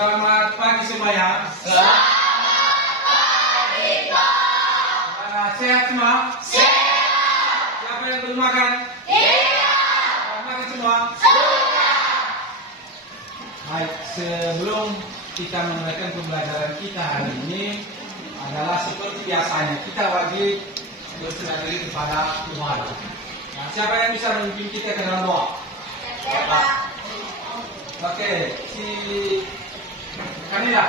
Selamat pagi semuanya. Selamat pagi, Pak. Sehat semua? Sehat. Siapa yang belum makan? Iya. Makan semua? Sudah. Baik, sebelum kita memulai pembelajaran kita hari ini adalah seperti biasanya kita wajib berserah diri kepada Tuhan. Nah, siapa yang bisa memimpin kita ke dalam doa? Ya, Pak. Oke, si Kamila.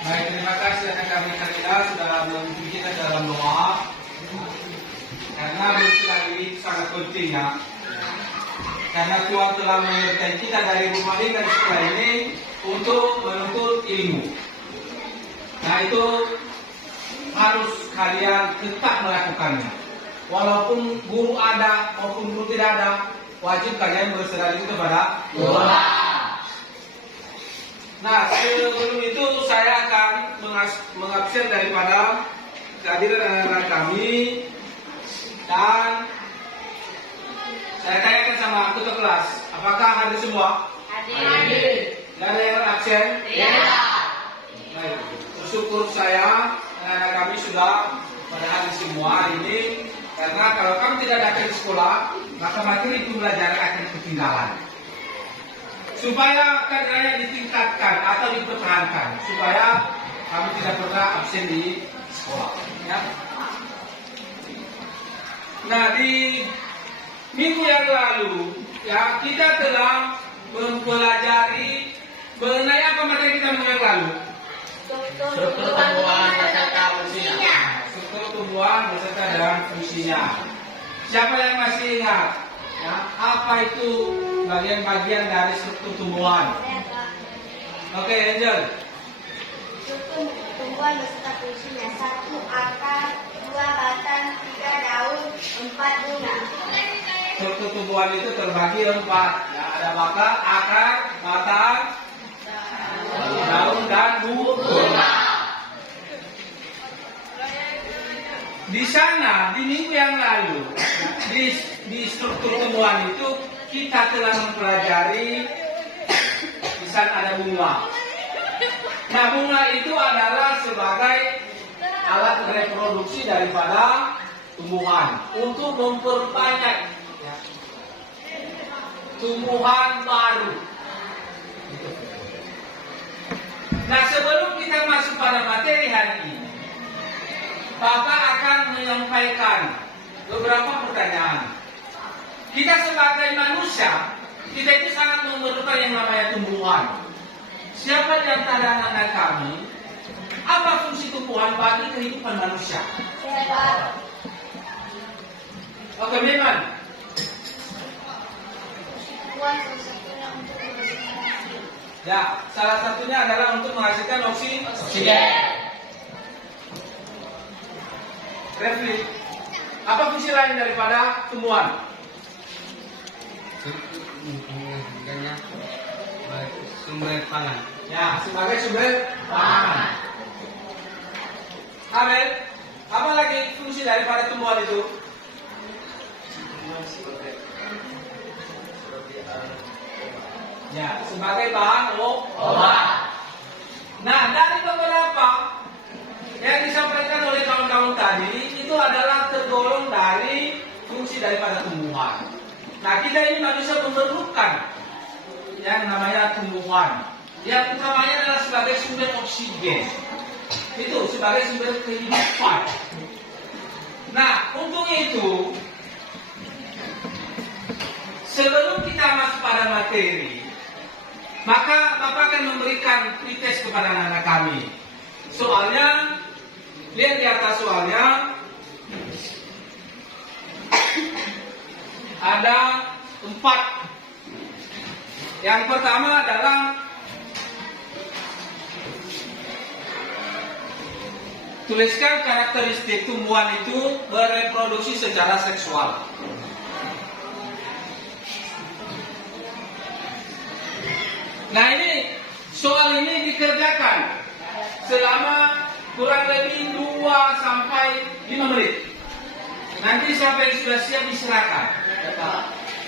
Baik, terima kasih rekan kami Kamila sudah memimpin kita dalam doa. Karena berserah diri sangat penting ya. Karena Tuhan telah menyertai kita dari rumah ini dan sekolah ini untuk menuntut ilmu. Nah itu harus kalian tetap melakukannya. Walaupun guru ada maupun guru tidak ada, wajib kalian berserah diri kepada Tuhan. Nah, sebelum itu saya akan mengabsen daripada kehadiran anak-anak kami dan saya tanyakan sama ketua kelas, apakah hadir semua? Hadir. Tidak ada yang absen? Iya. Baik, bersyukur saya anak-anak kami sudah pada hadir semua hari ini karena kalau kamu tidak datang di sekolah maka materi pembelajaran akan ketinggalan. Supaya kadernya ditingkatkan atau dipertahankan, supaya kami tidak pernah absen di sekolah. Ya. Nah di minggu yang lalu, ya kita telah mempelajari mengenai apa materi kita minggu yang lalu? Struktur tumbuhan beserta fungsinya. Struktur tumbuhan beserta dan fungsinya. Siapa yang masih ingat? Ya, apa itu bagian-bagian dari struktur tumbuhan? Oke, Angel. Struktur tumbuhan beserta fungsinya: 1. Akar, 2. batang, 3. daun, 4. bunga. Struktur tumbuhan itu terbagi 4. Ya, ada akar, batang, daun dan bunga. Di sana di minggu yang lalu di struktur tumbuhan itu kita telah mempelajari di sana ada bunga. Nah, bunga itu adalah sebagai alat reproduksi daripada tumbuhan untuk memperbanyak ya, tumbuhan baru. Nah, sebelum kita masuk pada materi hari ini, Bapak akan menyampaikan beberapa pertanyaan. Kita sebagai manusia, kita itu sangat memerlukan yang namanya tumbuhan. Siapa di antara anak-anak kami, apa fungsi tumbuhan bagi kehidupan manusia? Oke, Miman. Tumbuhan salah satunya untuk membersihkan oksigen. Ya, salah satunya adalah untuk menghasilkan oksigen. Refli, apa fungsi lain daripada tumbuhan? Sumber pangan. Ya, sebagai sumber pangan. Amel, apa lagi fungsi daripada tumbuhan itu? Ya, sebagai bahan obat. Nah, dari beberapa yang disampaikan oleh kawan-kawan tadi itu adalah tergolong dari fungsi daripada tumbuhan. Nah, kita ini manusia memerlukan yang namanya tumbuhan. Yang utamanya adalah sebagai sumber oksigen. Itu sebagai sumber kehidupan. Nah, untuk itu, sebelum kita masuk pada materi, maka Bapak akan memberikan pretest kepada anak-anak kami. Soalnya, lihat di atas soalnya, ada 4. Yang pertama adalah tuliskan karakteristik tumbuhan itu bereproduksi secara seksual. Nah, ini soal ini dikerjakan selama kurang lebih 2 sampai 5 menit. Nanti siapa yang sudah siap diserahkan.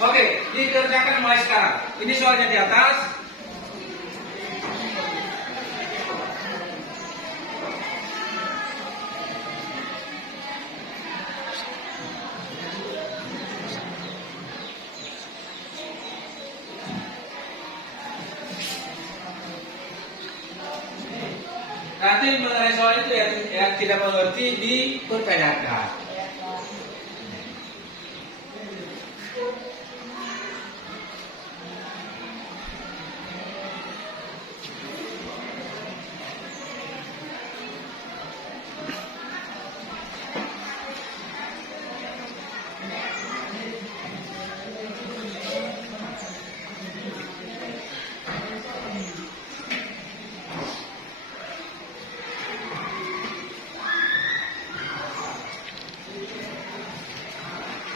Oke, dikerjakan mulai sekarang. Ini soalnya di atas. Nanti mengenai soal itu yang tidak mengerti dipertanyakan.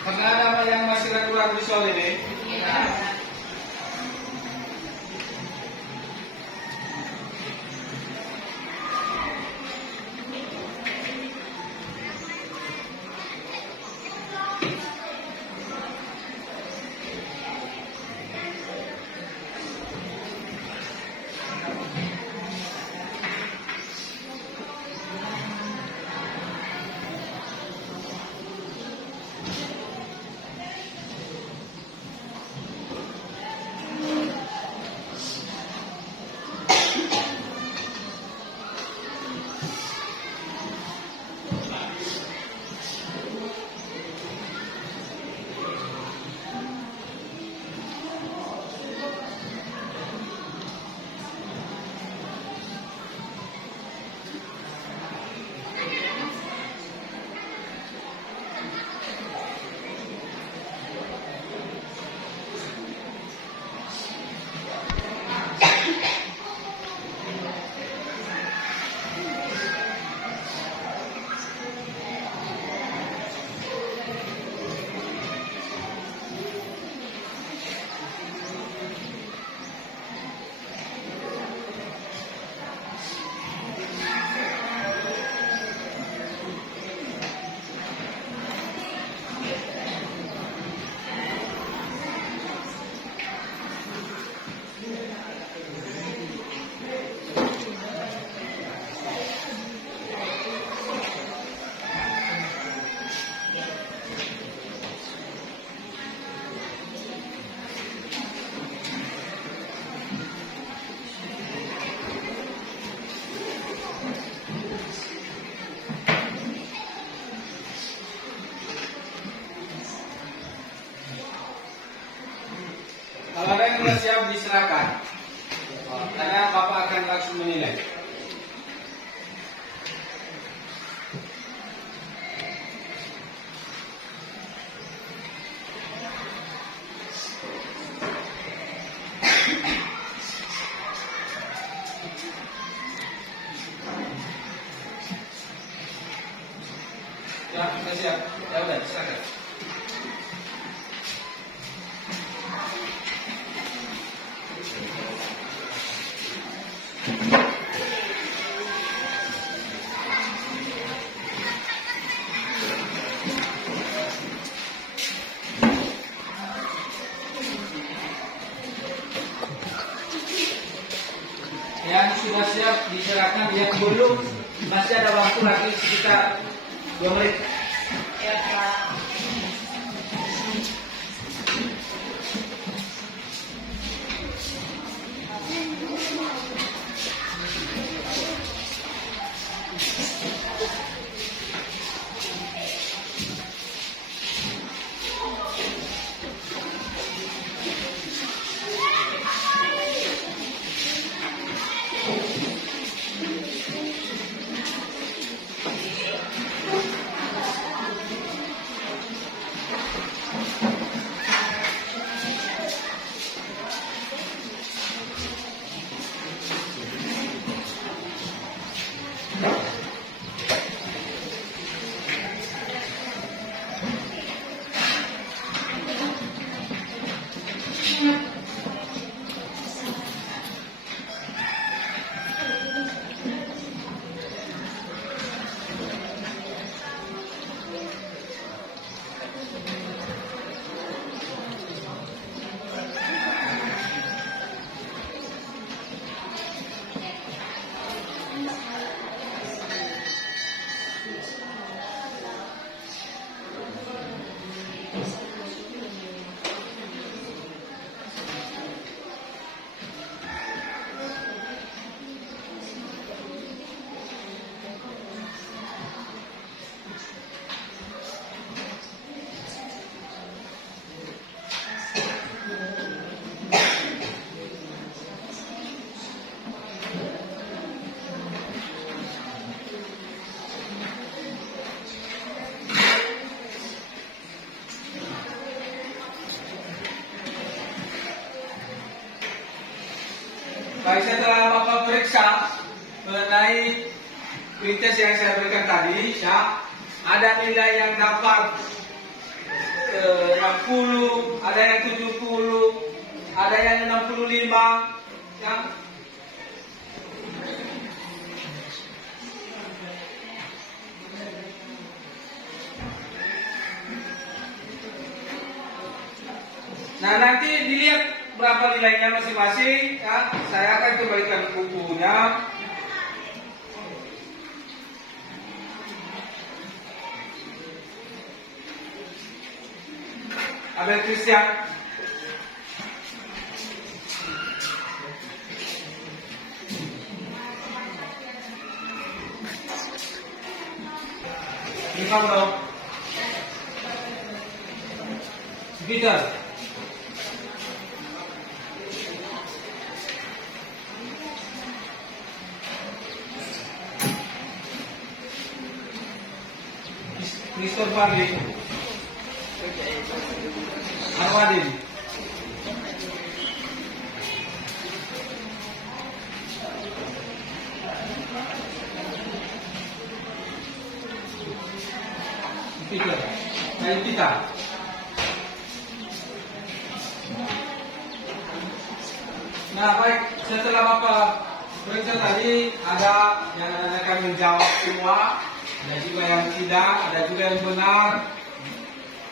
Apakah ada yang masih ragu-ragu soal ini? Kalau ada yang sudah siap diserahkan, karena Bapak akan langsung menilai. Ya, sudah siap. Ya udah, diserahkan. Yang sudah siap diserahkan, yang belum masih ada waktu lagi sekitar 2 menit. Ya, Pak. Baik, setelah Bapak periksa mengenai pretest yang saya berikan tadi, ya, ada nilai yang dapat 60, ada yang 70, ada yang 65, ya. Nah, nanti dilihat berapa nilainya masing-masing, ya. Saya akan kembalikan bukunya. Abel Christian. Ini kamu. Peter. Mr. Farley. Arwadin. Peter. Ayo kita. Nah, baik, setelah Bapak periksa tadi, ada yang akan menjawab semua, ada juga yang tidak, ada juga yang benar,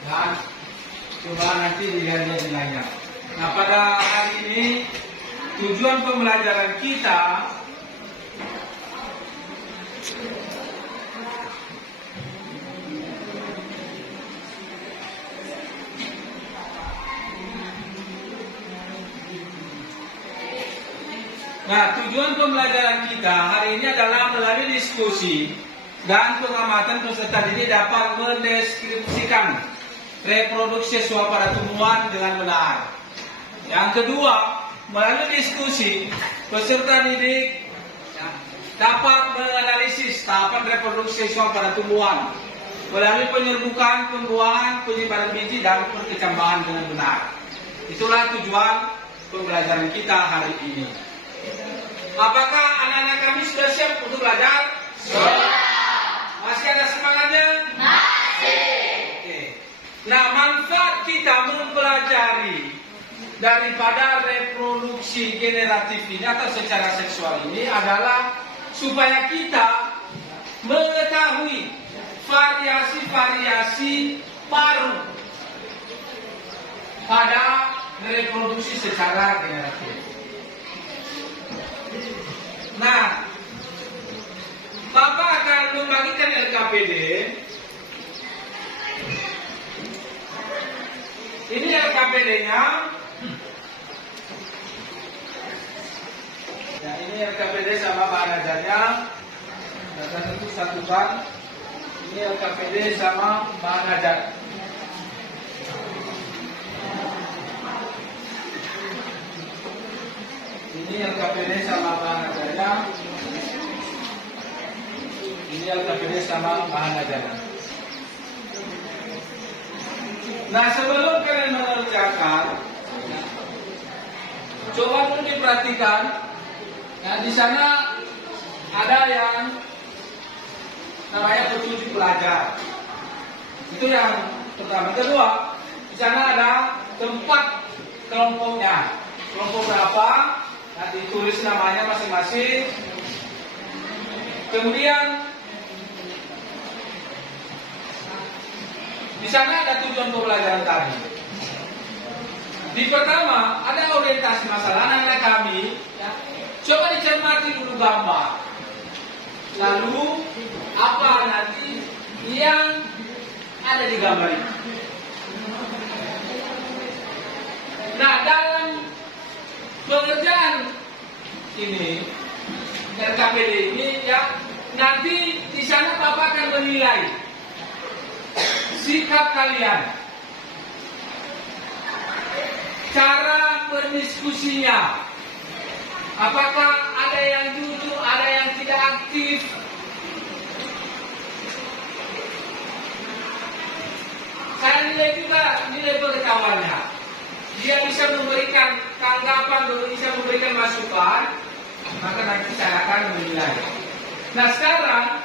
dan coba nanti dilihat nilainya. Nah, pada hari ini tujuan pembelajaran kita hari ini adalah melalui diskusi dan pengamatan peserta didik dapat mendeskripsikan reproduksi seksual pada tumbuhan dengan benar. Yang kedua, melalui diskusi peserta didik dapat menganalisis tahapan reproduksi seksual pada tumbuhan melalui penyerbukan, pembuahan, penyimpanan biji dan perkecambahan dengan benar. Itulah tujuan pembelajaran kita hari ini. Apakah anak-anak kami sudah siap untuk belajar? Sudah. Masih ada semangatnya? Masih. Oke. Nah, manfaat kita mempelajari daripada reproduksi generatif ini atau secara seksual ini adalah supaya kita mengetahui variasi-variasi baru pada reproduksi secara generatif. Nah, Bapak akan membagikan LKPD. Ini LKPD-nya. Ya, ini LKPD sama bahan ajarnya. Dan tentu satukan. Ini LKPD sama bahan ajar. Ini LKPD sama bahan ajarnya. Ini LKPD sama bahan ajarnya. Nah, sebelum kalian mengerjakan, coba dulu diperhatikan. Nah, di sana ada yang namanya petunjuk belajar. Itu yang pertama. Kedua, di sana ada tempat kelompoknya. Kelompok berapa? Nah, ditulis namanya masing-masing. Kemudian di sana ada tujuan pembelajaran tadi. Di pertama ada orientasi masalah anak-anak kami. Ya. Coba dicermati dulu gambar. Lalu apa nanti yang ada di gambar ini? Nah, dalam pengerjaan ini RKPD ini ya, nanti di sana Bapak akan menilai sikap kalian, cara berdiskusinya, apakah ada yang jujur, ada yang tidak aktif. Saya nilai juga nilai pengetahuannya. Dia bisa memberikan tanggapan, bisa memberikan masukan, maka nanti saya akan menilai. Nah sekarang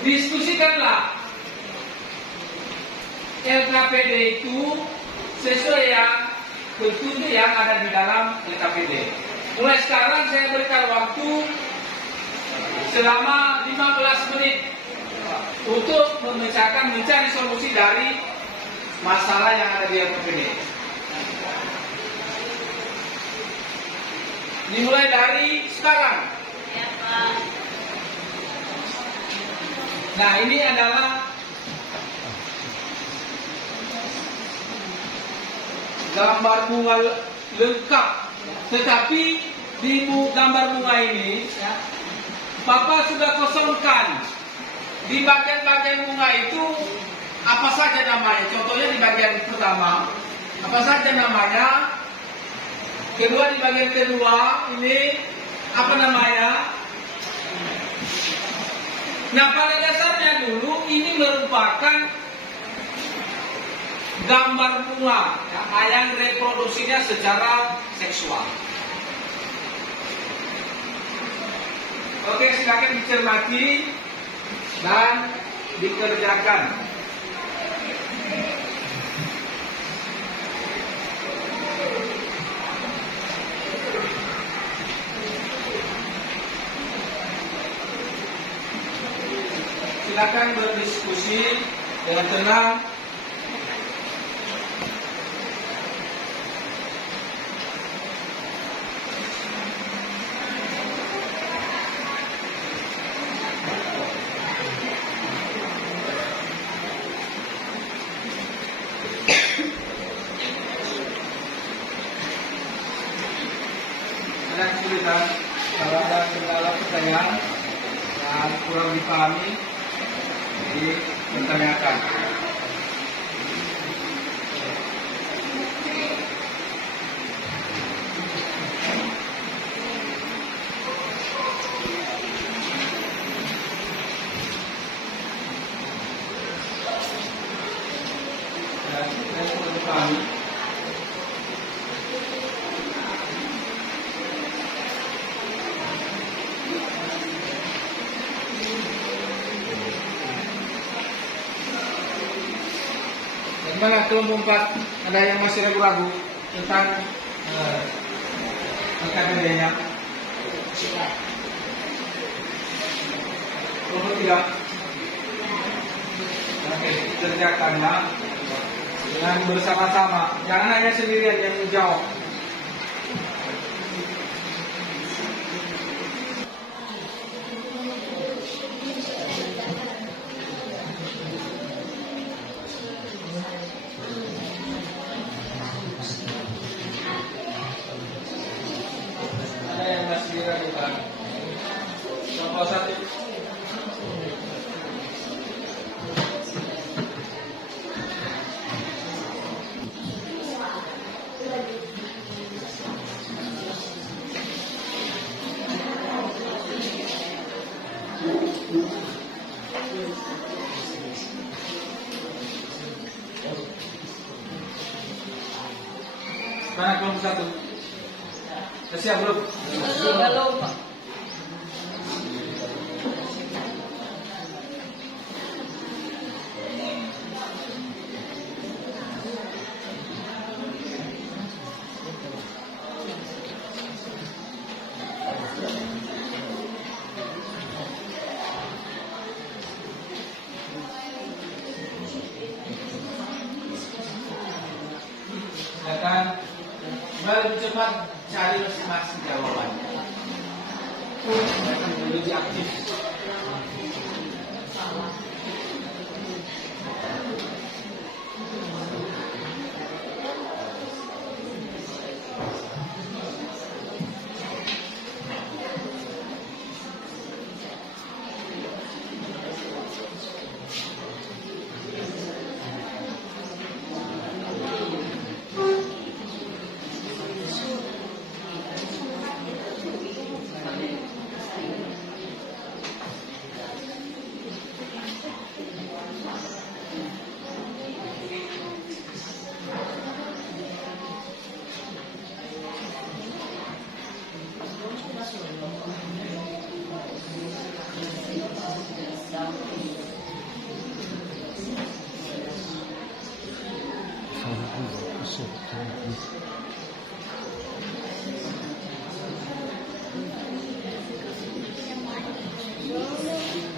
diskusikanlah LKPD itu sesuai yang petunjuk yang ada di dalam LKPD. Mulai sekarang saya berikan waktu selama 15 menit untuk mencari solusi dari masalah yang ada di LKPD. Dimulai dari sekarang. Ya, Pak. Nah ini adalah gambar bunga lengkap, tetapi di gambar bunga ini ya, Bapak sudah kosongkan di bagian-bagian bunga itu apa saja namanya. Contohnya di bagian pertama apa saja namanya, kedua di bagian kedua ini apa namanya. Nah pada dasarnya dulu ini merupakan gambar bunga ya, yang reproduksinya secara seksual. Oke, silakan dicermati dan dikerjakan. Silakan berdiskusi dengan tenang. Ada kesulitan, kalau ada kendala pertanyaan yang kurang dipahami, dipertanyakan. Dan kurang dipahami. Bagaimana kelompok 4? Ada yang masih ragu-ragu tentang LKPD-nya? Kelompok 3? Oke, kerjakanlah dengan bersama-sama. Jangan hanya sendirian yang menjawab. Ada yang masih diragukan? Contoh 1. Mana kelompok 1? Sudah siap belum? Belum, Pak. Silakan lebih cepat cari masing-masing jawabannya. Silakan lebih aktif.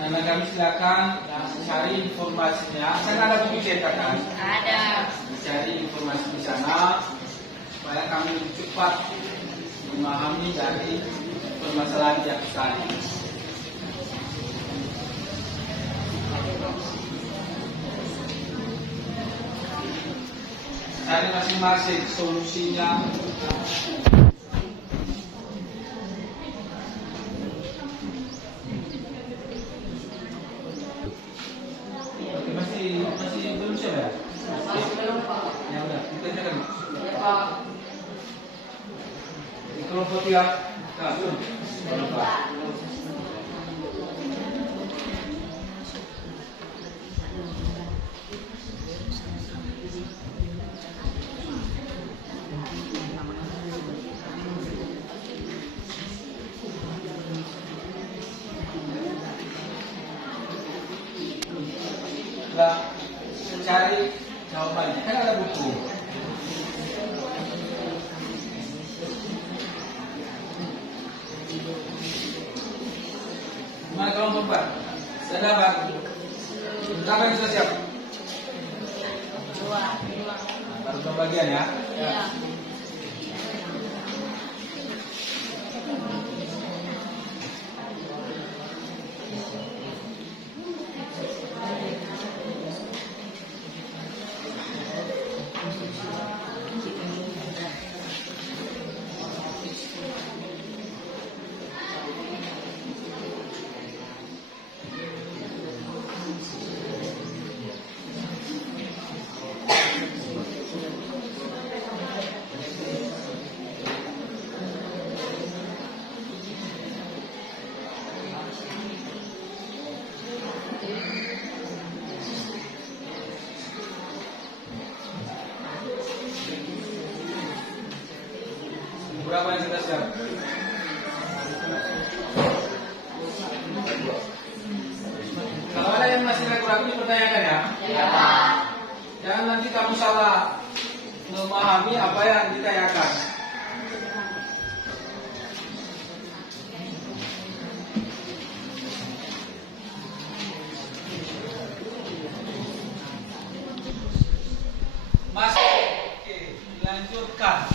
Nah, kami silakan cari informasinya. Sana ada buku cetak kan? Ada. Cari informasi di sana supaya kami cepat memahami dari permasalahan yang tadi. Cari masing-masing solusinya. Oke, masih belum siap ya? Belum, Pak. Ya udah, kita jalan. Ya, Pak. Di kelompok tiga, belum. Belum, Pak. Nah, cari jawabannya kan ada buku. Gimana kelompok Pak? Sudah dapat? Berapa yang sudah siap? Dua. Nah, baru dua bagian ya. Iya. Berapa yang sudah siap? Kalau ada yang masih ragu-ragu dipertanyakan ya. Iya, Pak. Jangan nanti kamu salah memahami apa yang ditanyakan. Masuk. Oke, dilanjutkan.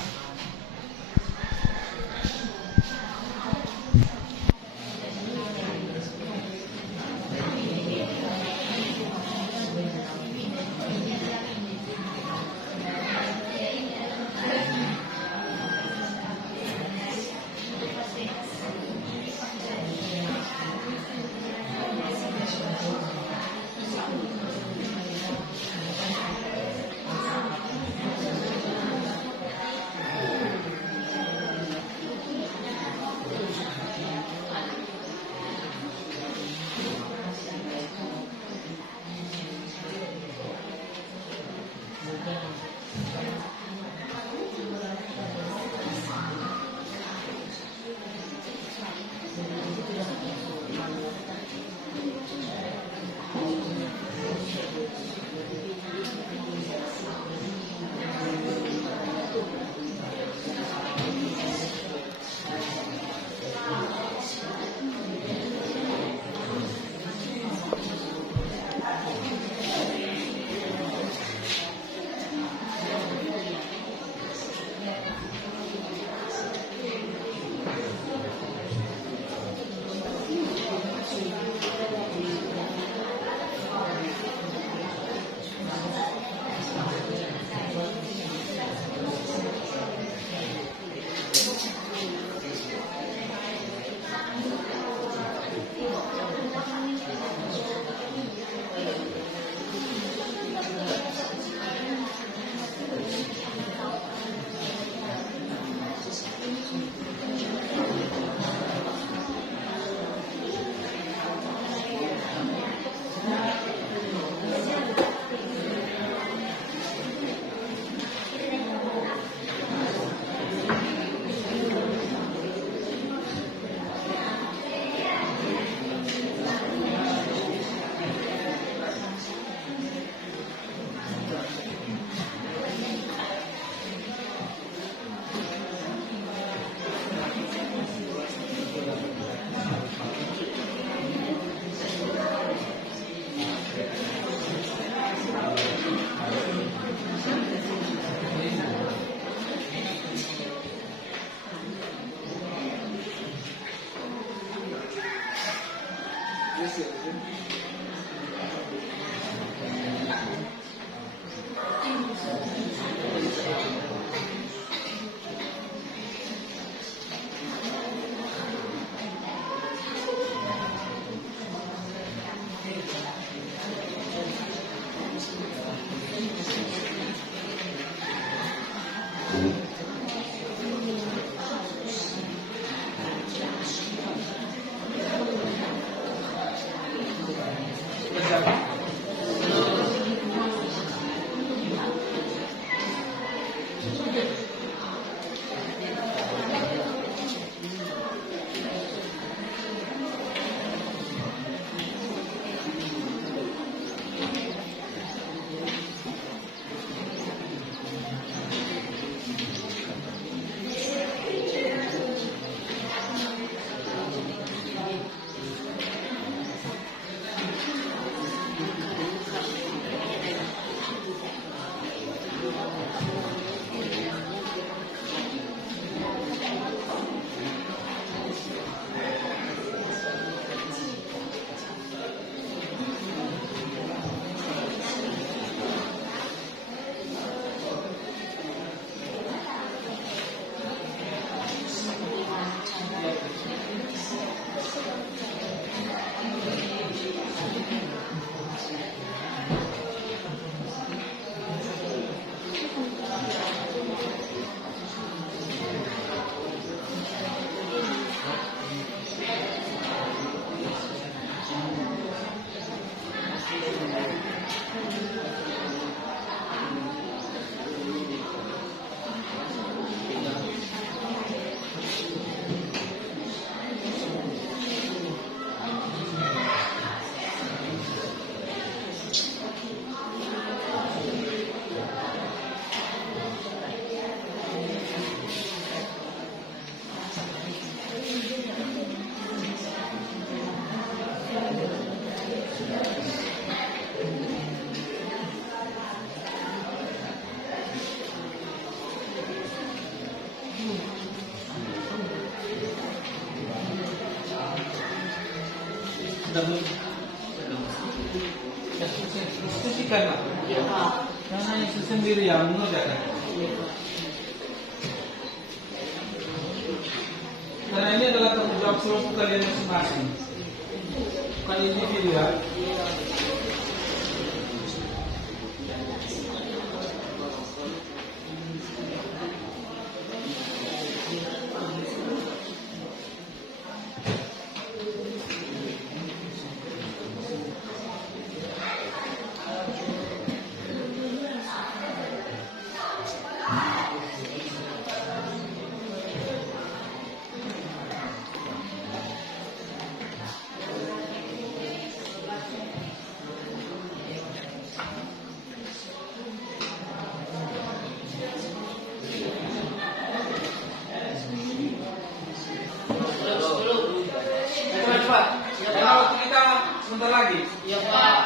Sudah belum? Ya, diskusikan lah. Iya Pak. Karena itu sendiri yang mengerjakan. Iya Pak. Karena ini adalah tanggung jawab seluruh kalian masing-masing. Bukan individu ya. Cepat. Karena waktu kita sebentar lagi. Iya Pak.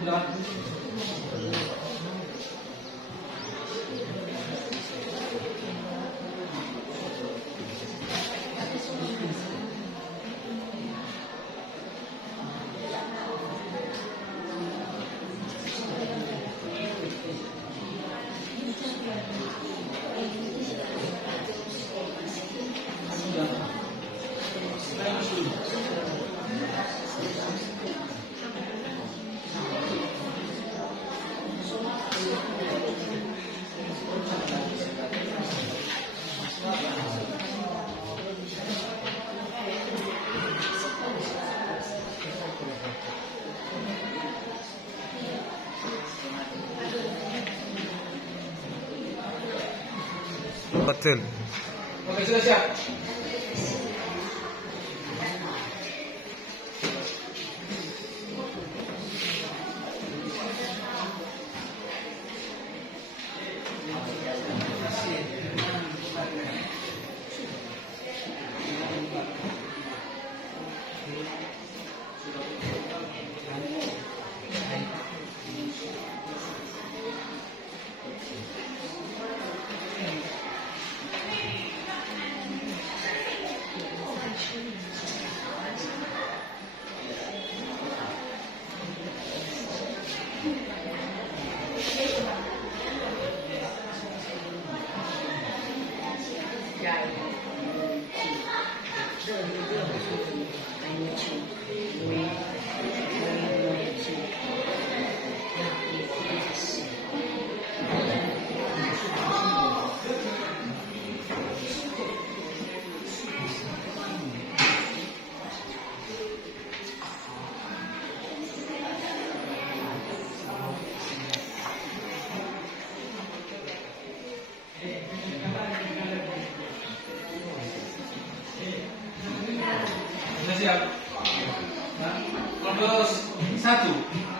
Sudah. Betul. Oke, sudah siap. Sudah siap. Kelompok 1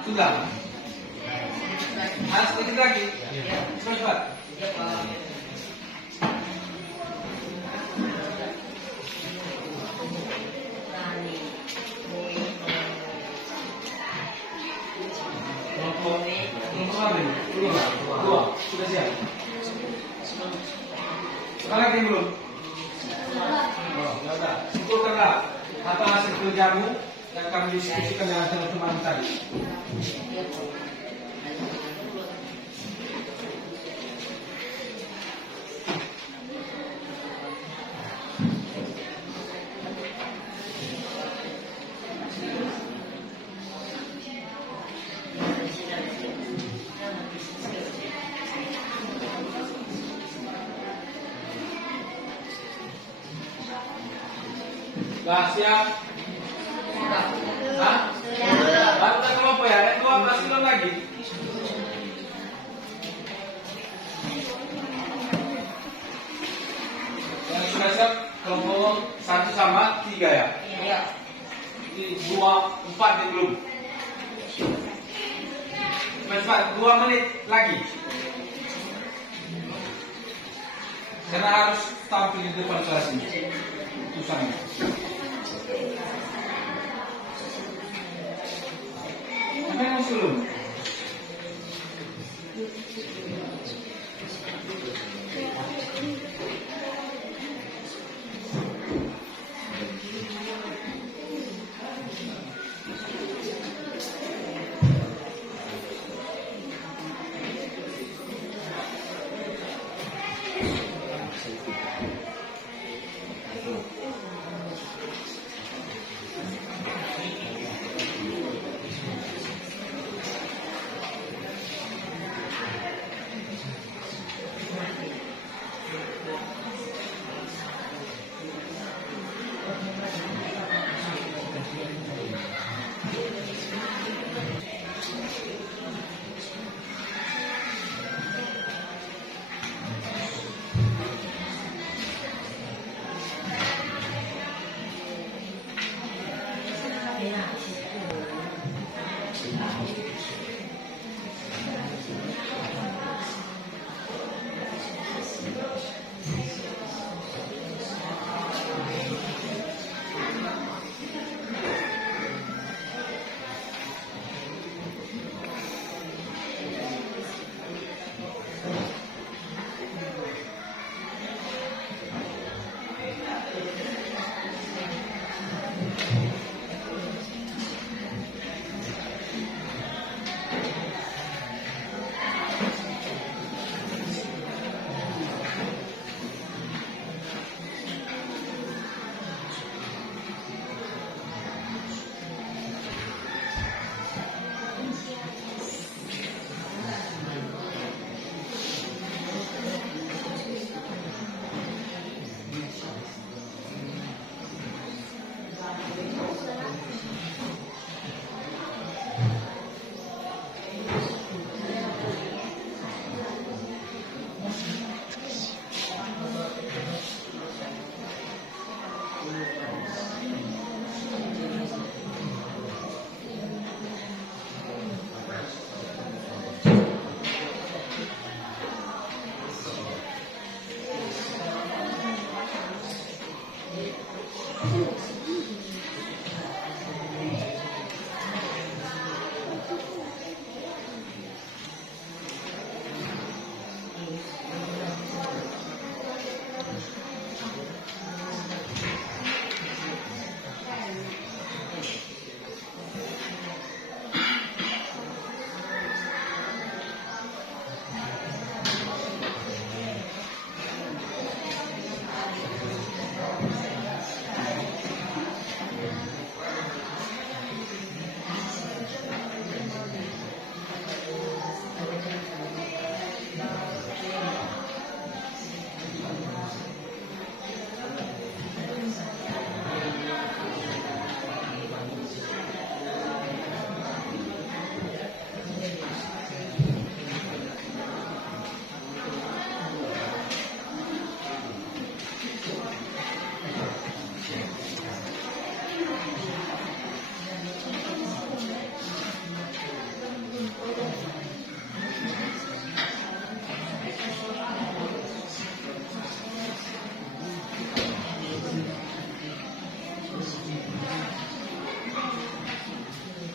sudah. Harus sedikit lagi. Cepat. Kelompok dua sudah siap. Sekarang lagi belum? Oh, ya udah. Simpulkanlah apa hasil kerjamu yang kami diskusikan dengan teman-teman tadi. Sudah siap? Hah? Baru tak kelompok ya? Ada 12 kilo lagi. Yang sudah siap kelompok 1 sama 3 ya? Iya. Ini 2, 4 ini belum. Cepat, 2 menit lagi. Karena harus tampil di depan kelas ini. Tulisannya. Memang belum.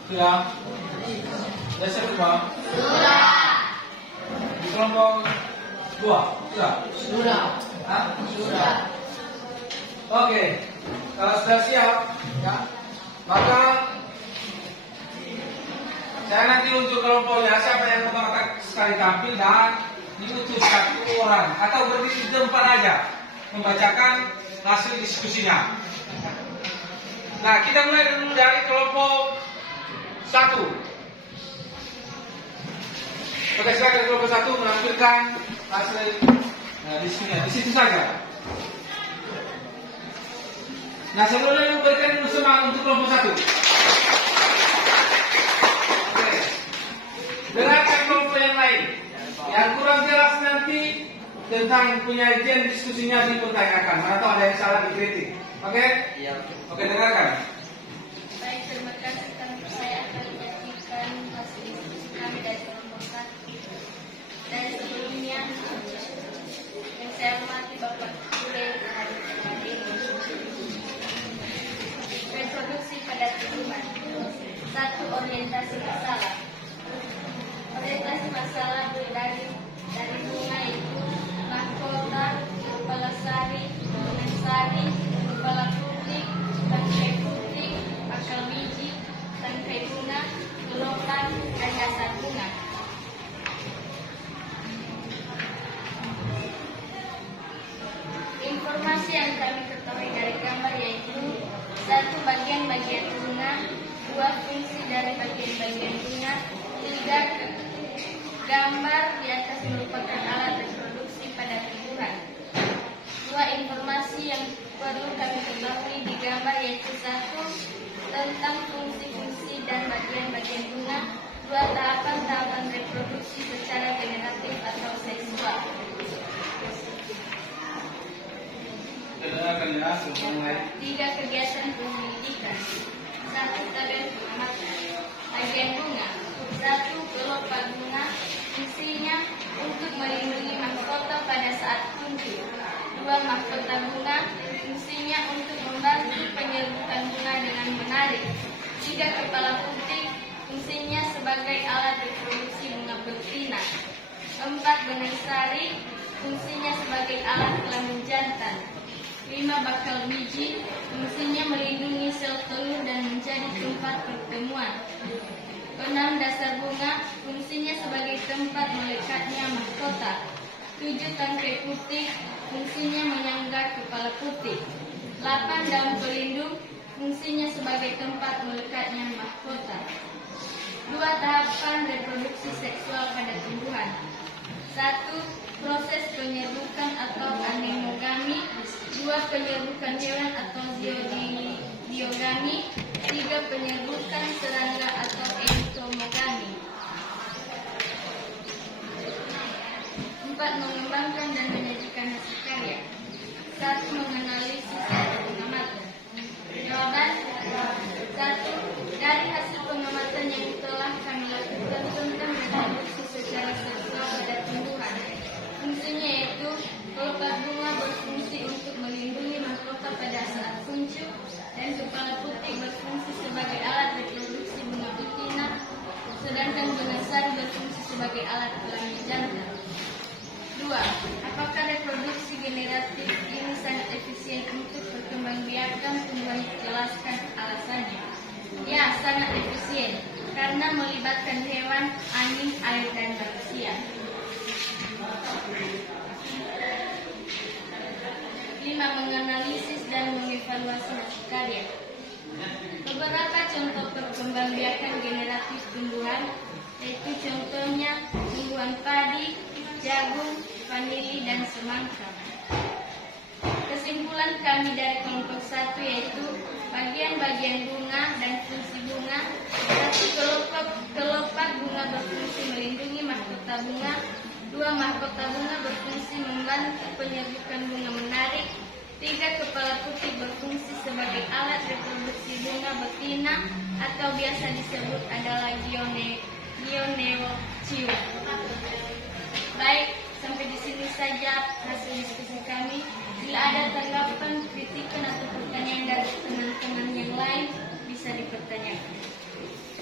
Sudah? Dasar kedua? Di kelompok 2? Sudah? Sudah. Hah? Sudah. Oke, kalau sudah siap, ya, maka saya nanti untuk kelompoknya siapa yang pertama sekali tampil dan diutus satu orang atau berdiri di depan aja membacakan hasil diskusinya. Nah, kita mulai dulu dari kelompok 1. Oke, silakan kelompok 1 menampilkan hasil diskusinya. Di situ saja. Nah, sebelumnya memberikan dulu semangat untuk kelompok 1. Oke. Dengarkan kelompok yang lain. Yang kurang jelas nanti tentang penyajian diskusinya dipertanyakan. Mana tahu ada yang salah dikritik. Oke? Iya. Oke, dengarkan. Baik, terima kasih. Saya akan menyajikan hasil diskusi kami dari kelompok 1. Dan sebelumnya, yang saya hormati Bapak Kure Hari Kemadi, reproduksi pada tumbuhan. 1. Orientasi masalah. Orientasi masalah dari bunga itu mahkota, kepala sari, sari, kepala putih, tangkai putih, akar biji, tangkai bunga, gelokan, dan dasar bunga. Informasi yang kami ketahui dari gambar yaitu 1. Bagian-bagian bunga, 2. Fungsi dari bagian-bagian bunga, 3. Gambar di atas merupakan alat reproduksi pada tumbuhan. 2. Informasi yang perlu kami ketahui di gambar yaitu 1. Tentang fungsi-fungsi dan bagian-bagian bunga, 2. Tahapan-tahapan reproduksi secara generatif atau seksual. Dengarkan ya, sebelum mulai. 3. Kegiatan penyelidikan. 1. Tabel pengamatan. Bagian bunga. 1. Kelopak bunga. Fungsinya untuk melindungi mahkota pada saat kuncup. 2. Mahkota bunga. Fungsinya untuk membantu penyerbukan bunga dengan menarik. 3. Kepala putih. Fungsinya sebagai alat reproduksi bunga betina. 4. Benih sari. Fungsinya sebagai alat kelamin jantan. 5. Bakal biji. Fungsinya melindungi sel telur dan menjadi tempat pertemuan. 6. Dasar bunga. Fungsinya sebagai tempat melekatnya mahkota. 7. Tangkai putih. Fungsinya menyangga kepala putih. 8. Daun pelindung. Fungsinya sebagai tempat melekatnya mahkota. 2. Tahapan reproduksi seksual pada tumbuhan. 1. Proses penyerbukan atau anemogami. 2. Penyerbukan hewan atau diogami. 3. Penyerbukan serangga atau entomogami. 4. Mengembangkan dan menyajikan hasil karya. 1. Menganalisis dan pengamatan. Jawaban 1. Dari hasil pengamatan yang telah kami lakukan tentang reproduksi secara seksual pada tumbuhan. Fungsinya yaitu kelopak bunga berfungsi untuk melindungi mahkota pada saat kuncup dan kepala putih berfungsi sebagai alat reproduksi bunga betina, sedangkan benih sari berfungsi sebagai alat kelamin jantan. 2. Apakah reproduksi generatif ini sangat efisien untuk perkembangbiakan tumbuhan? Jelaskan alasannya. Ya, sangat efisien karena melibatkan hewan, angin, air, dan manusia. 5. Menganalisis dan mengevaluasi hasil karya. Beberapa contoh perkembangbiakan generatif tumbuhan yaitu contohnya tumbuhan padi, jagung, vanili, dan semangka. Kesimpulan kami dari kelompok 1 yaitu bagian-bagian bunga dan fungsi bunga. 1. Kelopak bunga berfungsi melindungi mahkota bunga. 2. Mahkota bunga berfungsi membantu penyerbukan bunga menarik. 3. Kepala putih berfungsi sebagai alat reproduksi bunga betina atau biasa disebut adalah gioneurochium. Baik, sampai di sini saja hasil diskusi kami. Bila ada tanggapan, kritikan atau pertanyaan dari teman-teman yang lain, bisa dipertanyakan.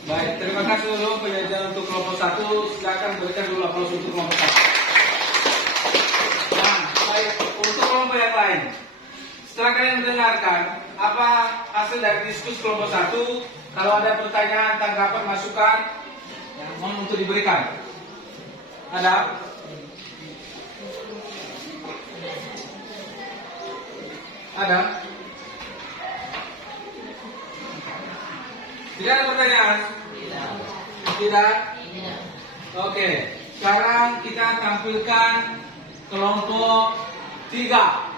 Baik, terima kasih dulu penyajian untuk kelompok 1. Silakan berikan dulu aplaus untuk kelompok 1. Nah, baik, untuk kelompok yang lain. Setelah kalian mendengarkan apa hasil dari diskusi kelompok 1, kalau ada pertanyaan, tanggapan, masukan yang mohon untuk diberikan. Ada? Ada? Tidak ada pertanyaan? Tidak? Oke, sekarang kita tampilkan kelompok 3.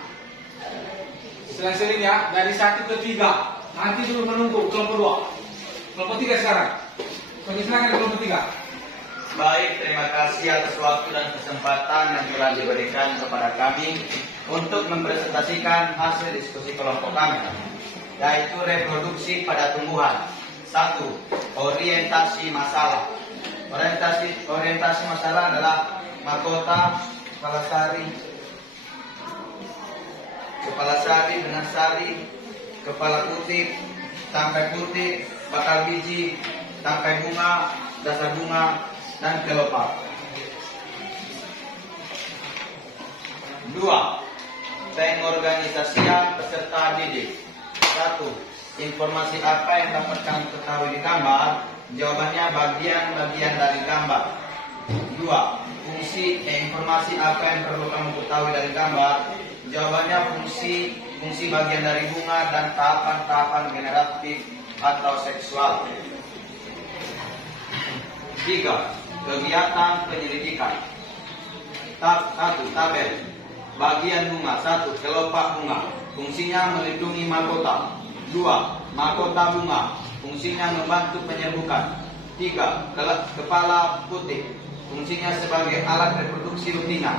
Selang-seling ya, dari 1 ke 3. Nanti dulu menunggu kelompok 2. Kelompok 3 sekarang. Oke, silakan kelompok 3. Baik, terima kasih atas waktu dan kesempatan yang telah diberikan kepada kami untuk mempresentasikan hasil diskusi kelompok kami, yaitu reproduksi pada tumbuhan. 1. Orientasi masalah. Orientasi masalah adalah mahkota, kepala sari, benang sari, kepala kutip, tangkai kutip, bakal biji, tangkai bunga, dasar bunga, dan kelopak. 2. Pengorganisasian peserta didik. 1. Informasi apa yang dapat kamu ketahui di gambar? Jawabannya bagian-bagian dari gambar. 2. Informasi apa yang perlu kamu ketahui dari gambar? Jawabannya fungsi bagian dari bunga dan tahapan-tahapan generatif atau seksual. 3. Kegiatan penyelidikan. 1. Tabel. Bagian bunga. 1. Kelopak bunga. Fungsinya melindungi mahkota. 2. Mahkota bunga. Fungsinya membantu penyerbukan. 3. Kepala putih. Fungsinya sebagai alat reproduksi rutina.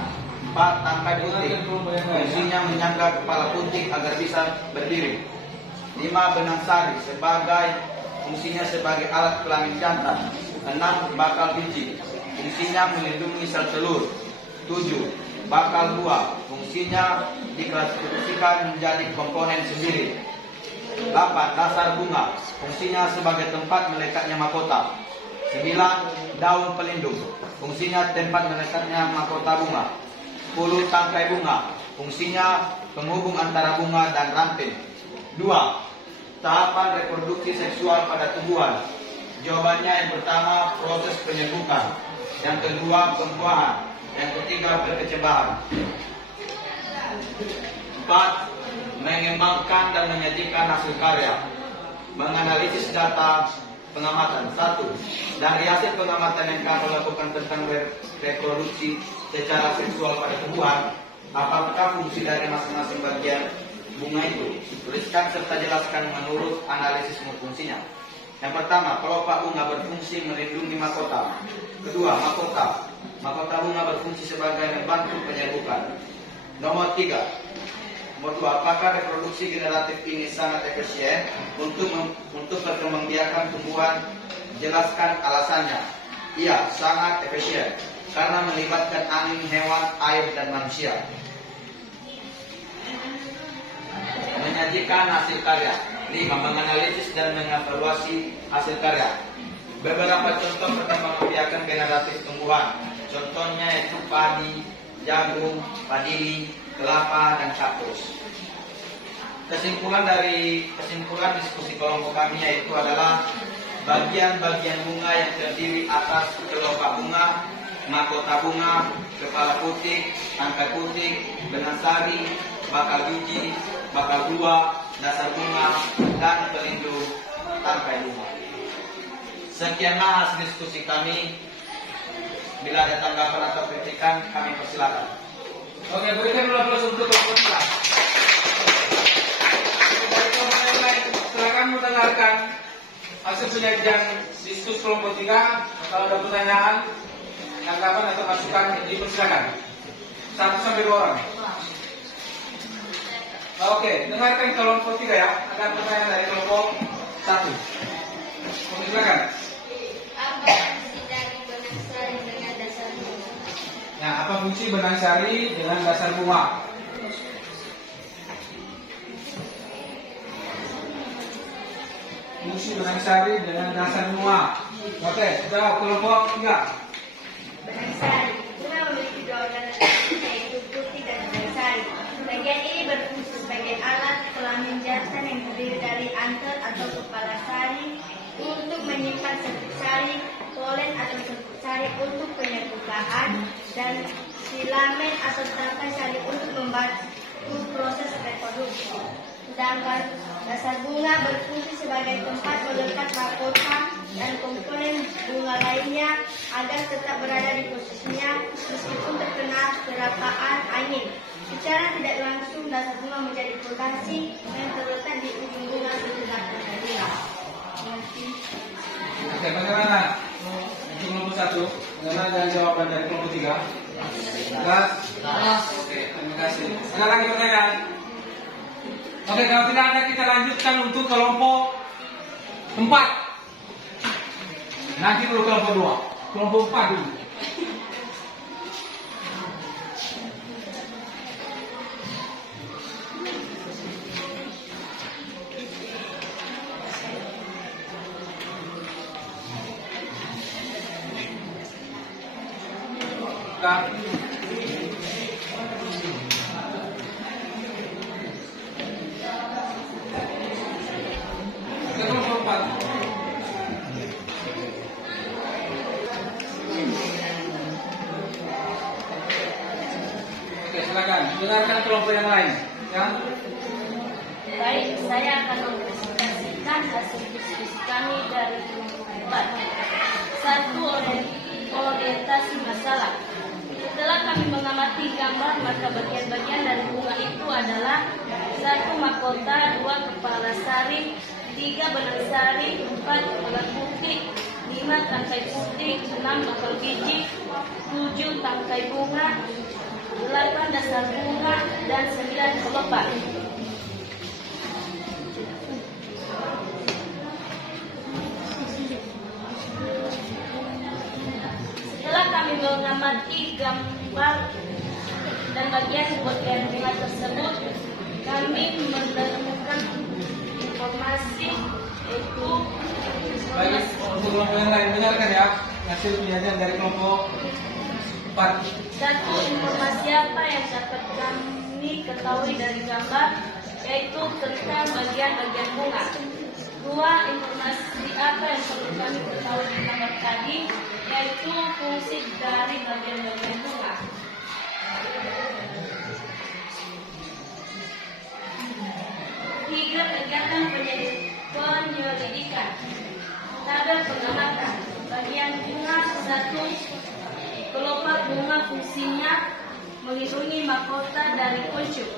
4. Tangkai putih. Fungsinya menyangga kepala putih agar bisa berdiri. 5. Benang sari. Fungsinya sebagai alat kelamin jantan. 6. Bakal biji. Fungsinya melindungi sel telur. 7. Bakal buah. Fungsinya diklasifikasikan menjadi komponen sendiri. 8. Dasar bunga. Fungsinya sebagai tempat melekatnya mahkota. 9. Daun pelindung. Fungsinya tempat melekatnya mahkota bunga. 10. Tangkai bunga. Fungsinya penghubung antara bunga dan ranting. 2. Tahapan reproduksi seksual pada tumbuhan. Jawabannya yang pertama proses penyerbukan, yang kedua pembuahan, yang ketiga perkecambahan. 4. Mengembangkan dan menyajikan hasil karya. Menganalisis data pengamatan. 1. Dari hasil pengamatan yang kamu lakukan tentang reproduksi secara seksual pada tumbuhan, apakah fungsi dari masing-masing bagian bunga itu? Tuliskan serta jelaskan menurut analisismu fungsinya. Yang pertama, kelopak bunga berfungsi melindungi mahkota. Kedua, mahkota bunga berfungsi sebagai membantu penyerbukan. Nomor 3. Nomor 2, apakah reproduksi generatif ini sangat efisien untuk perkembangbiakan tumbuhan? Jelaskan alasannya. Iya, sangat efisien karena melibatkan angin, hewan, air, dan manusia. Menyajikan hasil karya. 5. Menganalisis dan mengevaluasi hasil karya. Beberapa contoh perkembangbiakan generatif tumbuhan. Contohnya yaitu padi, jagung, padili, kelapa, dan kaktus. Kesimpulan diskusi kelompok kami yaitu adalah bagian-bagian bunga yang terdiri atas kelopak bunga, mahkota bunga, kepala putih, tangkai putih, benang sari, bakal biji, bakal buah, dasar bunga, dan pelindung tangkai bunga. Sekianlah hasil diskusi kami. Bila ada tanggapan atau kritikan, kami persilakan. Oke, berikan dulu aplaus untuk kelompok 3. Dari kelompok yang lain, silakan mendengarkan hasil penyajian diskusi kelompok 3. Kalau ada pertanyaan, tanggapan atau masukan, dipersilakan. 1 sampai 2 orang. Oke, dengarkan kelompok 3 ya. Ada pertanyaan dari kelompok 1. Silakan. Apa fungsi dari benang sari dengan dasar bunga? Nah, apa fungsi benang sari dengan dasar bunga? Fungsi benang sari dengan dasar bunga. Oke, jawab kelompok 3. Benang sari. Bunga memiliki dua organ yaitu putih dan benang sari. Bagian ini berfungsi sebagai alat kelamin jantan yang terdiri dari anter atau kepala sari untuk menyimpan serbuk sari, polen atau serbuk sari untuk penyerbukaan, dan filamen atau tangkai sari untuk membantu proses reproduksi. Sedangkan dasar bunga berfungsi sebagai tempat melekat mahkota dan komponen bunga lainnya agar tetap berada di posisinya meskipun terkena terapaan angin. Secara tidak langsung dasar bunga menjadi fondasi yang terletak di ujung bunga sebelah bunga. Oke, bagaimana? Untuk kelompok 1, bagaimana dengan jawaban dari kelompok 3? Jelas? Oke, terima kasih. Ada lagi pertanyaan? Oke, kalau tidak ada kita lanjutkan untuk kelompok 4. Nanti dulu kelompok 2. Kelompok 4 dulu. Kelompok 4. Oke, silakan. Dengarkan kelompok yang lain. Ya. Baik, saya akan mempresentasikan hasil diskusi kami dari kelompok 4. 1. Orientasi masalah. Setelah kami mengamati gambar, maka bagian-bagian dari bunga itu adalah 1. Mahkota, 2. Kepala sari, 3. Benang sari, 4. Kepala putih, 5. Tangkai putih, 6. Bakal biji, 7. Tangkai bunga, 8. Dasar bunga, dan 9. kelopak. Setelah kami mengamati gambar dan bagian bunga tersebut, kami menemukan informasi yaitu Baik, untuk kelompok yang lain dengarkan ya hasil penyajian dari kelompok 4. 1. Informasi apa yang dapat kami ketahui dari gambar, yaitu tentang bagian-bagian bunga. 2. Informasi apa yang perlu kami ketahui di gambar tadi, yaitu fungsi dari bagian-bagian bunga. 3. Kegiatan penyelidikan. Tabel pengamatan. Bagian bunga 1. Kelopak bunga fungsinya melindungi mahkota dari kuncup.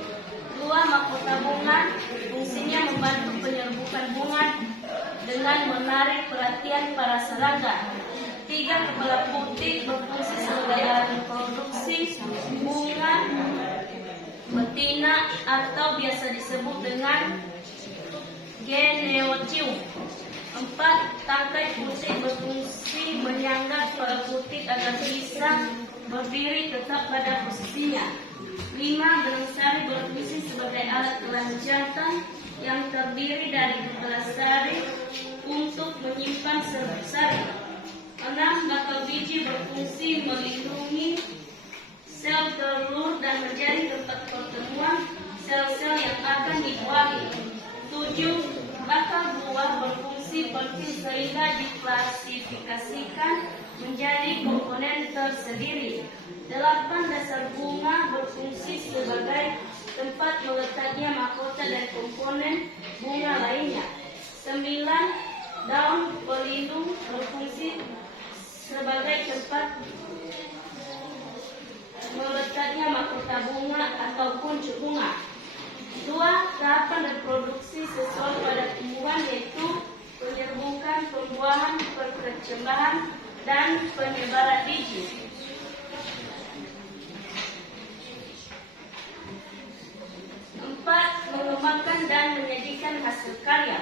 2. Mahkota bunga fungsinya membantu penyerbukan bunga dengan menarik perhatian para serangga. 3. Kepala putih berfungsi sebagai alat reproduksi bunga betina atau biasa disebut dengan geneotium. 4. Tangkai putih berfungsi menyangga kepala putih agar bisa berdiri tetap pada posisinya. 5. Benang sari berfungsi sebagai alat kelamin jantan yang terdiri dari kepala sari untuk menyimpan serbuk sari. 6. Bakal biji berfungsi melindungi sel telur dan menjadi tempat pertemuan sel-sel yang akan dibuahi. 7. Bakal buah berfungsi penting sehingga diklasifikasikan menjadi komponen tersendiri. 8. Dasar bunga berfungsi sebagai tempat meletaknya mahkota dan komponen bunga lainnya. 9. Daun pelindung berfungsi sebagai tempat meletaknya mahkota bunga atau kuncup bunga. 2. Tahapan reproduksi sesuai pada tumbuhan, yaitu penyerbukan, pembuahan, perkecambahan, dan penyebaran biji. 4. Mengembangkan dan menyajikan hasil karya.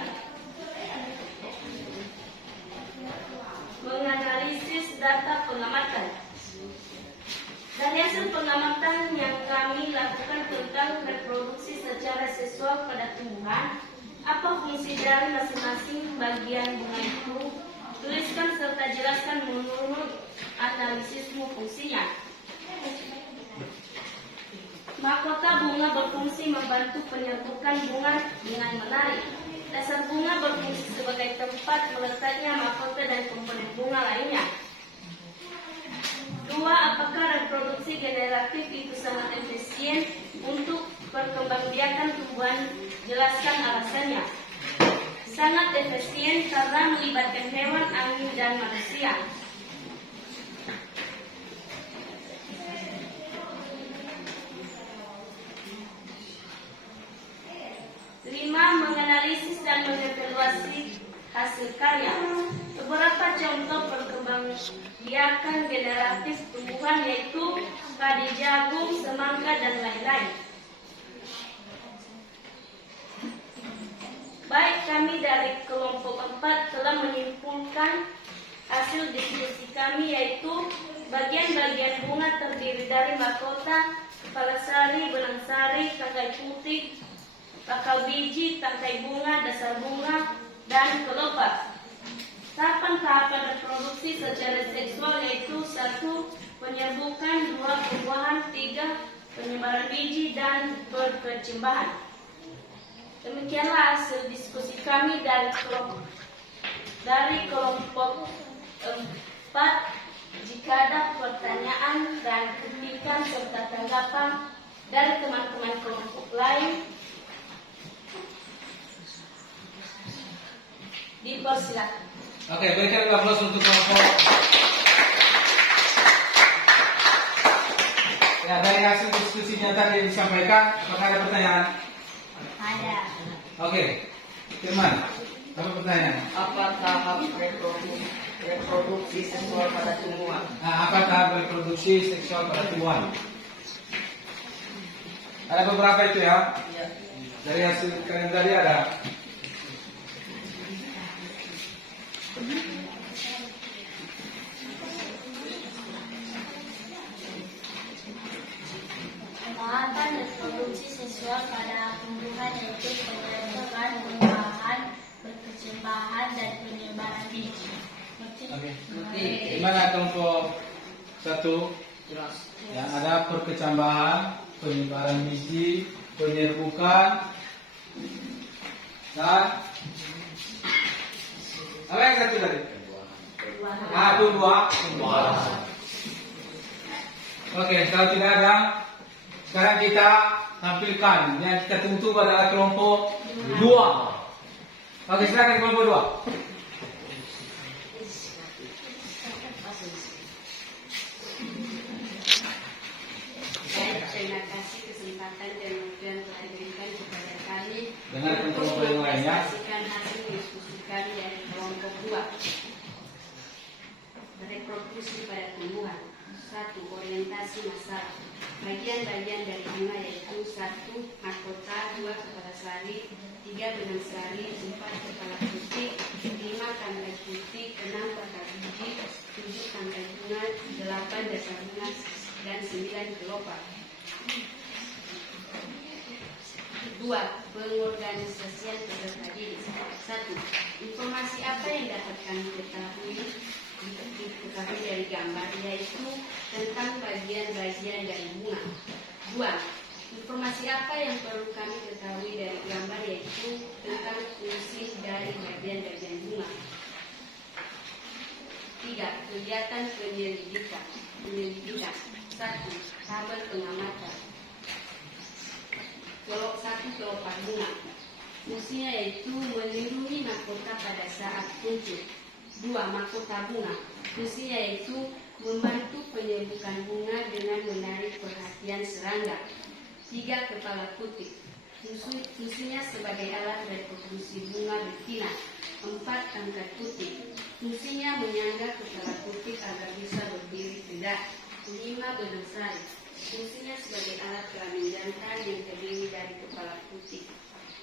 Menganalisis data pengamatan. Dari hasil pengamatan yang kami lakukan tentang reproduksi secara seksual pada tumbuhan, apa fungsi dari masing-masing bagian bunga itu, tuliskan serta jelaskan menurut analisismu fungsinya. Mahkota bunga berfungsi membantu penyerbukan bunga dengan menarik. Dasar bunga berfungsi sebagai tempat meletaknya mahkota dan komponen bunga lainnya. 2. Apakah reproduksi generatif itu sangat efisien untuk perkembangbiakan tumbuhan? Jelaskan alasannya. Sangat efisien karena melibatkan hewan, angin, dan manusia. 5. Menganalisis dan mengevaluasi hasil karya. Beberapa contoh perkembangbiakan generatif tumbuhan yaitu padi jagung, semangka, dan lain-lain. Baik, kami dari kelompok 4 telah menyimpulkan hasil diskusi kami yaitu bagian-bagian bunga terdiri dari mahkota, kepala sari, benang sari, tangkai putih, bakal biji, tangkai bunga, dasar bunga, dan kelopak. Tahapan-tahapan reproduksi secara seksual yaitu 1. Penyerbukan, 2. Pembuahan, 3. Penyebaran biji, dan perkecambahan. Demikianlah hasil diskusi kami dari kelompok 4. Jika ada pertanyaan dan kritikan serta tanggapan dari teman-teman kelompok lain, dipersilakan. Oke, berikan aplaus untuk kelompok. Ya, dari hasil diskusinya tadi disampaikan, apakah ada pertanyaan? Ada. Oke, Firman, apa pertanyaan? Apa tahap reproduksi seksual pada tumbuhan? Nah, apa tahap reproduksi seksual pada tumbuhan? Ada beberapa itu ya. Ya. Dari hasil kalian tadi ada. Tahapan reproduksi seksual pada tumbuhan yaitu penyerbukan, pembuahan, perkecambahan, dan penyebaran biji. Oke. Gimana kelompok 1? Jelas. Yang ada perkecambahan, penyebaran biji, penyerbukan, dan apa yang satu tadi? Pembuahan. Oke, kalau tidak ada, sekarang kita tampilkan yang kita tunggu adalah kelompok 2. Oke, silakan kelompok 2. Terima kasih kesempatan dan waktu yang telah diberikan kepada kami Dengarkan untuk kelompok yang lainnya. mempresentasikan hasil diskusi kami dari kelompok 2. Reproduksi pada tumbuhan. 1. Orientasi masalah. Bagian-bagian dari bunga yaitu 1. Mahkota, 2. Kepala sari, 3. Benang sari, 4. Kepala putih, 5. Tangkai putih, 6. Bakal biji, 7. Tangkai bunga, 8. Dasar bunga, dan 9. Kelopak. 2. Pengorganisasian peserta didik. 1. Informasi apa yang dapat kami ketahui dari gambar yaitu tentang bagian-bagian dari bunga. 2. Informasi apa yang perlu kami ketahui dari gambar yaitu tentang fungsi dari bagian-bagian bunga. 3. Kegiatan penyelidikan. 1. Tabel pengamatan. Kelompok 1. Kelopak bunga. Fungsinya yaitu melindungi mahkota pada saat muncul. 2. Mahkota bunga. Fungsinya yaitu membantu penyerbukan bunga dengan menarik perhatian serangga. 3. Kepala putih. Fungsinya sebagai alat reproduksi bunga betina. 4. Tangkai putih. Fungsinya menyangga kepala putih agar bisa berdiri tegak. 5. Benang sari. Fungsinya sebagai alat kelamin jantan yang terdiri dari kepala putih.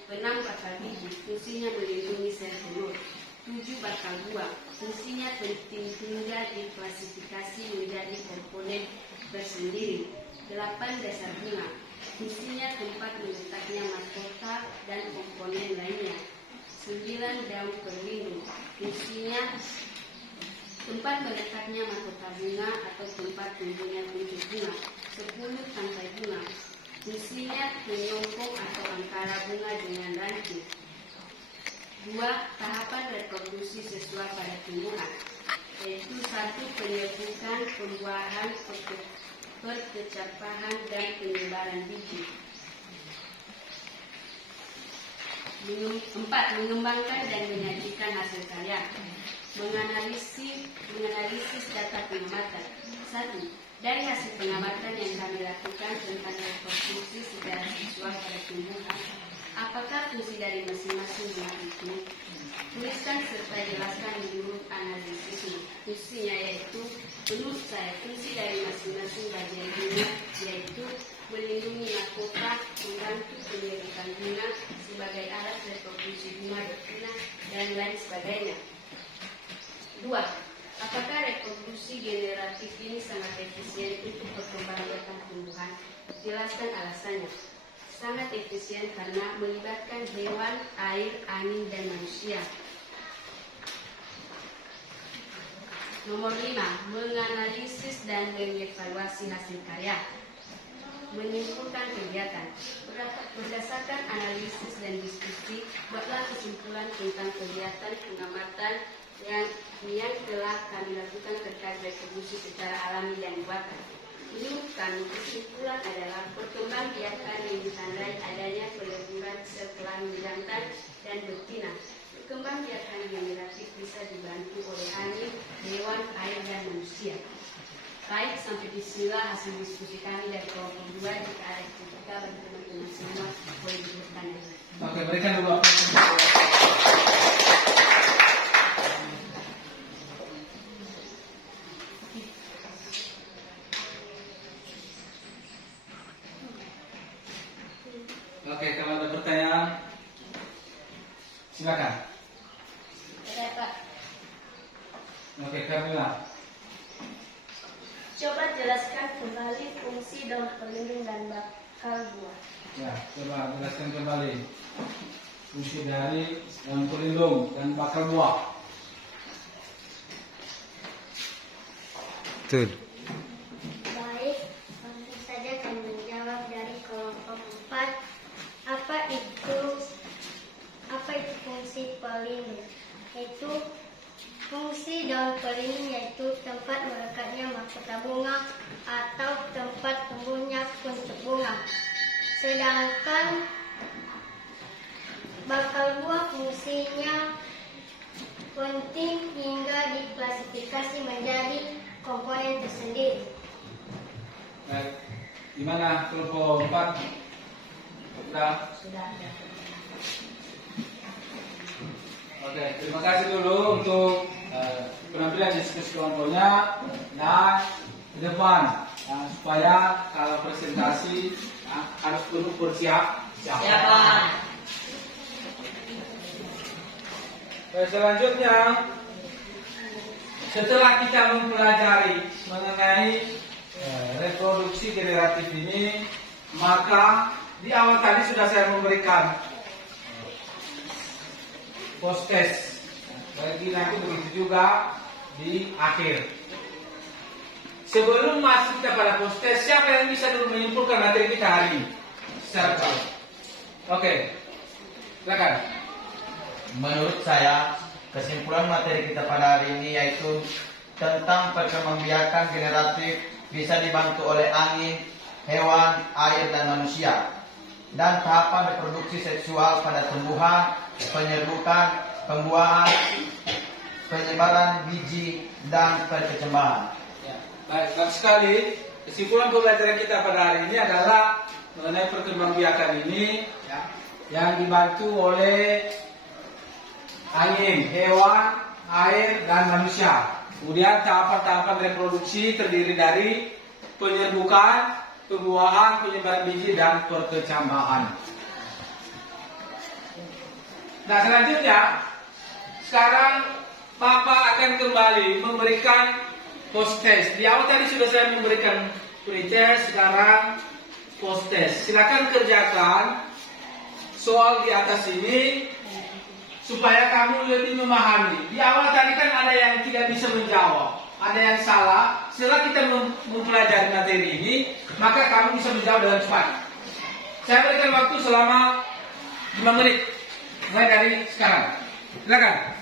6. Bakal biji. Fungsinya melindungi sel telur. 7. Bakal buah. Fungsinya penting hingga diklasifikasi menjadi komponen tersendiri. 8. Dasar bunga. Fungsinya tempat meletaknya mahkota dan komponen lainnya. 9 daun pelindung. Fungsinya tempat meletaknya mahkota bunga atau tempat tumbuhnya kuncup bunga. 10 tangkai bunga. Fungsinya menyompong atau angkara bunga dengan ranting. 2. Tahapan reproduksi seksual pada tumbuhan, yaitu 1. Penyerbukan, pembuahan, perkecapahan, dan penyebaran biji. 4. Mengembangkan dan menyajikan hasil karya. Menganalisis data pengamatan. 1. Dari hasil pengamatan yang kami lakukan tentang reproduksi secara seksual pada tumbuhan, apakah fungsi dari masing-masing bunga itu? Tuliskan serta jelaskan menurut analisisnya. Fungsinya yaitu, menurut saya, fungsi dari masing-masing bagian bunga yaitu melindungi mahkota, membantu penyerbukan bunga sebagai alat reproduksi bunga betina, dan lain sebagainya. 2. Apakah reproduksi generatif ini sangat efisien untuk perkembangbiakan tumbuhan? Jelaskan alasannya. Sangat efisien karena melibatkan hewan, air, angin, dan manusia. Nomor 5. Menganalisis dan mengevaluasi hasil karya. Menyimpulkan kegiatan. Berdasarkan analisis dan diskusi, buatlah kesimpulan tentang kegiatan pengamatan yang telah kami lakukan terkait reproduksi secara alami dan buatan. Menurut kami, kesimpulan adalah perkembangbiakan yang ditandai adanya peleburan sel kelamin jantan dan betina. Perkembangbiakan generatif bisa dibantu oleh angin, hewan, air, dan manusia. Baik, sampai di sini hasil diskusi kami dari kelompok 2. Jika ada kritika bagi teman-teman semua, boleh bertanya. Oke, berikan dulu apresiasi. Oke, kalau ada pertanyaan, silakan. Ada Pak. Oke, Kamila. Coba jelaskan kembali fungsi daun pelindung dan bakal buah. Ya, coba jelaskan kembali fungsi dari daun pelindung dan bakal buah. Betul. Baik, langsung saja kami menjawab dari kelompok 4. Apa itu fungsi pelindung? Yaitu fungsi daun pelindung yaitu tempat melekatnya mahkota bunga atau tempat tumbuhnya kuncup bunga. Sedangkan bakal buah fungsinya penting hingga diklasifikasi menjadi komponen tersendiri. Baik, gimana kelompok 4? Sudah. Oke, terima kasih dulu untuk penampilan diskusi kelompoknya. Nah, ke depan supaya kalau presentasi harus penuh persiapan. Selanjutnya, setelah kita mempelajari mengenai reproduksi generatif ini, maka di awal tadi sudah saya memberikan post test. Bagi nanti begitu juga di akhir. Sebelum masuk kita pada post test, siapa yang bisa dulu menyimpulkan materi kita hari ini? Secara cepat. Oke, silakan. Menurut saya, kesimpulan materi kita pada hari ini yaitu tentang perkembangbiakan generatif bisa dibantu oleh angin, hewan, air, dan manusia. Dan tahapan reproduksi seksual pada tumbuhan, penyerbukan, pembuahan, penyebaran biji, dan perkecambahan. Ya, baik sekali. Kesimpulan pembelajaran kita pada hari ini adalah mengenai perkembangbiakan ini ya, yang dibantu oleh angin, hewan, air, dan manusia. Kemudian tahapan-tahapan reproduksi terdiri dari penyerbukan, pembuahan, penyebaran biji, dan perkecambahan. Nah, selanjutnya, sekarang Bapak akan kembali memberikan post test. Di awal tadi sudah saya memberikan pre-test, sekarang post test. Silakan kerjakan soal di atas ini supaya kamu lebih memahami. Di awal tadi kan ada yang tidak bisa menjawab, ada yang salah. Setelah kita mempelajari materi ini, maka kamu bisa menjawab dengan cepat. Saya berikan waktu selama 5 menit, mulai dari sekarang. Silakan.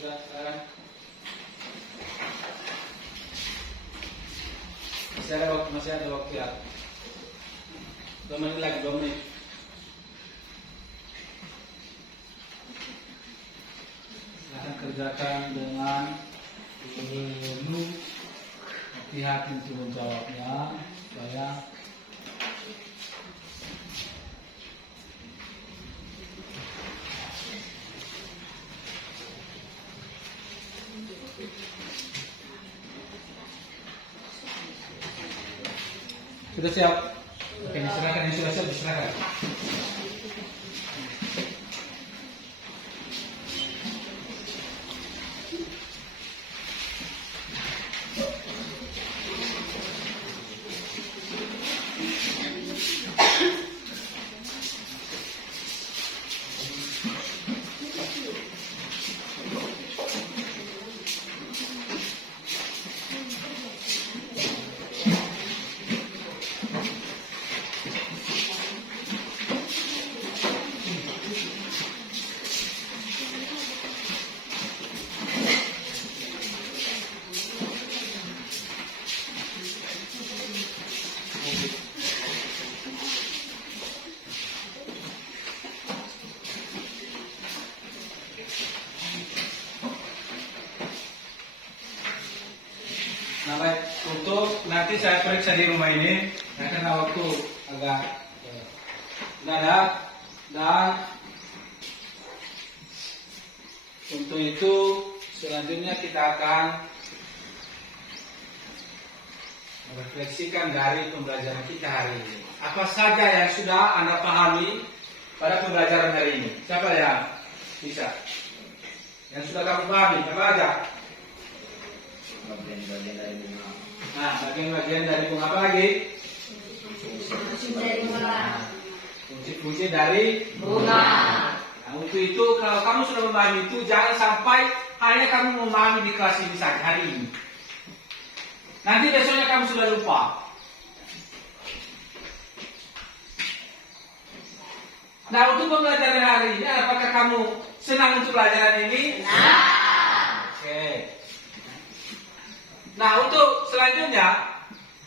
Sudah, sekarang. Masih ada waktu ya. 2 menit lagi, 2 menit. Silahkan kerjakan dengan penuh hati-hati untuk menjawabnya supaya sudah siap. Oke, diserahkan yang sudah siap, diserahkan. Nah baik, untuk nanti saya periksa di rumah ini, karena waktu agak Sudah ada. Dan untuk itu selanjutnya kita akan merefleksikan dari pembelajaran kita hari ini. Apa saja yang sudah Anda pahami pada pembelajaran hari ini? Siapa yang bisa? Yang sudah kamu pahami, apa aja? Bagian-bagian dari bunga. Nah, bagian-bagian dari bunga apa lagi? Dari bunga. Fungsi-fungsi dari Bunga. Nah, untuk itu kalau kamu sudah memahami itu, jangan sampai hanya kamu memahami di kelas ini saja hari ini. Nanti besoknya kamu sudah lupa. Nah, untuk pembelajaran hari ini, apakah kamu senang untuk pelajaran ini? Oke. Nah, untuk selanjutnya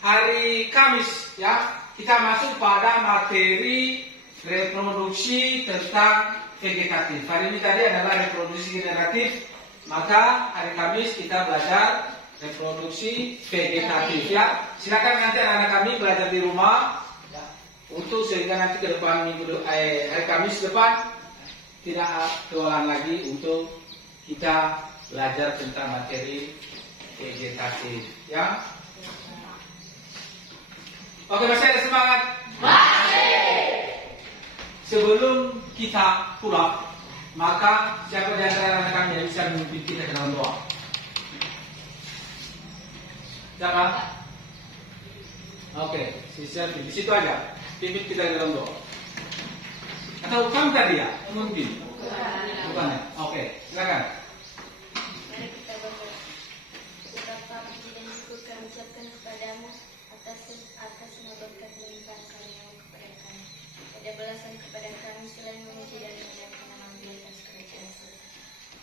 hari Kamis ya, kita masuk pada materi reproduksi tentang vegetatif. Hari ini tadi adalah reproduksi generatif, maka hari Kamis kita belajar reproduksi vegetatif ya. Silakan nanti anak-anak kami belajar di rumah ya, untuk sehingga nanti ke depan hari Kamis depan tidak keulangan lagi untuk kita belajar tentang materi vegetatif ya. Oke, masih ada semangat? Sebelum kita pulang, maka siapa di antara anak kami yang bisa memimpin kita ke dalam doa? Siapa? Oke, sisa di situ aja. Pimpin kita ke dalam doa. Atau kamu tadi ya, memimpin? Bukan ya? Oke, silakan. Mari kita berdoa. Beberapa puji dan syukur kami ucapkan kepadamu atas semua berkat limpahan karunia kepada kami. Ada balasan kepada kami selain memuji dan mengucapkan nama di atas kerajaan surga.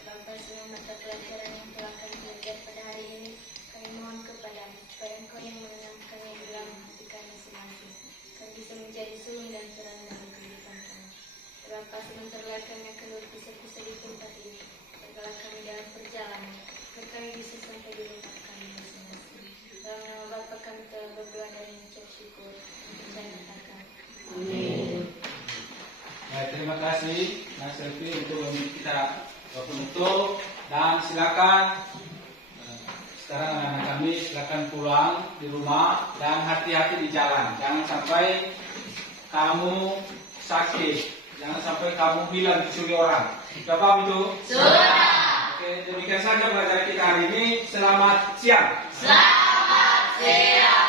Bapa, semua mata pelajaran yang telah kami belajar pada hari ini, kami mohon kepadamu supaya Engkau yang menenangkan yang di dalam hati kami masing-masing. Kami bisa menjadi sulung dan terang dalam kehidupan kami. Bapa, sebentar lagi kami akan berpisah-pisah di tempat ini. Jagalah kami dalam perjalanan, agar kami bisa sampai di rumah kami masing-masing. Dalam nama Bapa kami telah berdoa dan mengucap syukur. Percayakan. Amin. Baik, terima kasih Mas Selvi untuk memimpin kita penutup dan silakan sekarang anak-anak kami silakan pulang di rumah dan hati-hati di jalan. Jangan sampai kamu sakit, jangan sampai kamu hilang dicuri orang. Sudah paham itu? Sudah. Oke, demikian saja pelajaran kita hari ini. Selamat siang. Selamat siang.